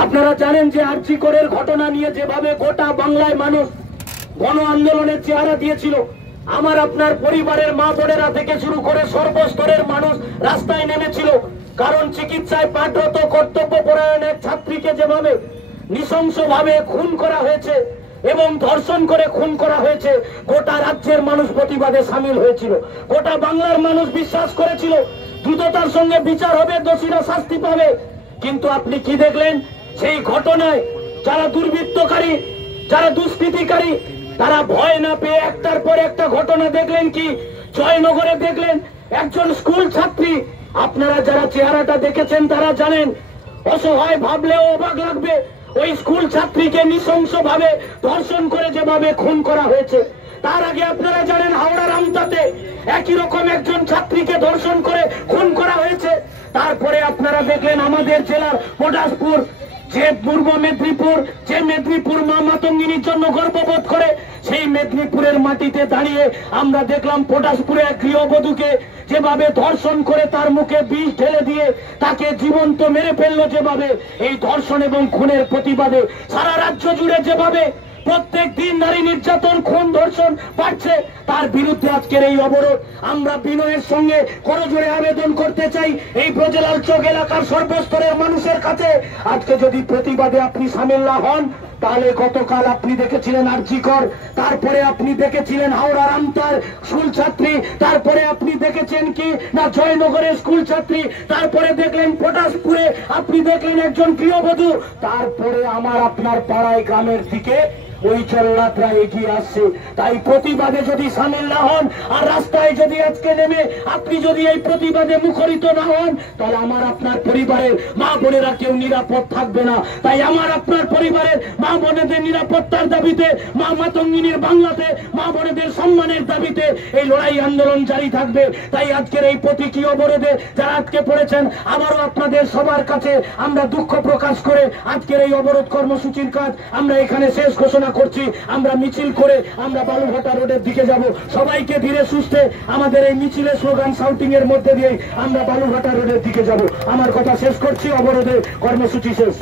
আপনারা জানেন যে আরজি করের ঘটনা নিয়ে যেভাবে গোটা বাংলায় মানুষ গণ আন্দোলনের চেহারা দিয়েছিল, আমার আপনার পরিবারের মা বোনেরা থেকে শুরু করে সর্বস্তরের মানুষ রাস্তায় নেমেছিল। কারণ চিকিৎসায় পাঠরত কর্তব্যপরায়ণ এক ছাত্রীকে যেভাবে নৃশংসভাবে খুন করা হয়েছে এবং ধর্ষণ করে খুন করা হয়েছে, গোটা রাজ্যের মানুষ প্রতিবাদে সামিল হয়েছিল। গোটা বাংলার মানুষ বিশ্বাস করেছিল দ্রুততার সঙ্গে বিচার হবে, দোষীরা শাস্তি পাবে। কিন্তু আপনি কি দেখলেন? সেই ঘটনায় যারা দুর্বৃত্তকারী, যারা দুষ্কৃতিকারী, তারা ভয় না পেয়ে একটার পর একটা ঘটনা দেখলেন। কি জয়নগরে দেখলেন একজন স্কুল ছাত্রী, আপনারা যারা চেহারাটা দেখেছেন তারা জানেন, অসহায় ভাবলেও অবাক লাগবে, ওই স্কুল ছাত্রীকে নৃশংসভাবে ধর্ষণ করে যেভাবে খুন করা হয়েছে। তার আগে আপনারা জানেন হাওড়ার আমতাতে একই রকম একজন ছাত্রীকে ধর্ষণ করে খুন করা হয়েছে। তারপরে আপনারা দেখলেন আমাদের জেলার পটাশপুর, যে পূর্ব মেদিনীপুর, যে মেদিনীপুর মা মাতঙ্গিনীর জন্য গর্ববোধ করে, সেই মেদিনীপুরের মাটিতে দাঁড়িয়ে আমরা দেখলাম পটাশপুরে এক গৃহবধূকে যেভাবে ধর্ষণ করে তার মুখে বিষ ঢেলে দিয়ে তাকে জীবন্ত মেরে ফেললো। যেভাবে এই ধর্ষণ এবং খুনের প্রতিবাদে সারা রাজ্য জুড়ে যেভাবে প্রত্যেক দিন নারী নির্যাতন, খুন, ধর্ষণ বাড়ছে, তার বিরুদ্ধে আজকের এই অবরোধ। আমরা বিনয়ের সঙ্গে করজোড়ে আবেদন করতে চাই এই ব্রজলাল চক এলাকার সর্বস্তরের মানুষের কাছে, আজকে যদি প্রতিবাদে আপনি সামিল না হন, তাহলে গতকাল আপনি দেখেছিলেন আরজি কর, তারপরে আপনি দেখেছিলেন হাওড়ার আমতার স্কুল ছাত্রী, তারপরে আপনি দেখেছেন কি না জয়নগরের স্কুল ছাত্রী, তারপরে দেখলেন পটাশপুরে আপনি দেখলেন একজন গৃহবধূ, তারপরে আমার আপনার পাড়ায় গ্রামের দিকে ওই জল্লাদরা এগিয়ে আসছে। তাই প্রতিবাদে যদি সামিল না হন আর রাস্তায় যদি আজকে নেমে আপনি যদি এই প্রতিবাদে মুখরিত না হন, তাহলে আমার আপনার পরিবারের মা বোনেরা কেউ নিরাপদ থাকবে না। তাই আমার আপনার পরিবারের মা বোনেদের নিরাপত্তার দাবিতে, মা মাতঙ্গিনীর বাংলাতে মা বোনেদের সম্মানের দাবিতে এই লড়াই আন্দোলন জারি থাকবে। তাই আজকের এই প্রতীকী অবরোধে যারা আটকে পড়েছেন, আবারও আপনাদের সবার কাছে আমরা দুঃখ প্রকাশ করে আজকের এই অবরোধ কর্মসূচির কাজ আমরা এখানে শেষ ঘোষণা করছি। আমরা মিছিল করে আমরা বালুঘাটা রোডের দিকে যাব। সবাইকে ধীরে সুস্থে আমাদের এই মিছিলের স্লোগান শাউটিং এর মধ্যে দিয়ে আমরা বালুঘাটা রোডের দিকে যাব। আমার কথা শেষ করছি, অবরোধের কর্মসূচি শেষ।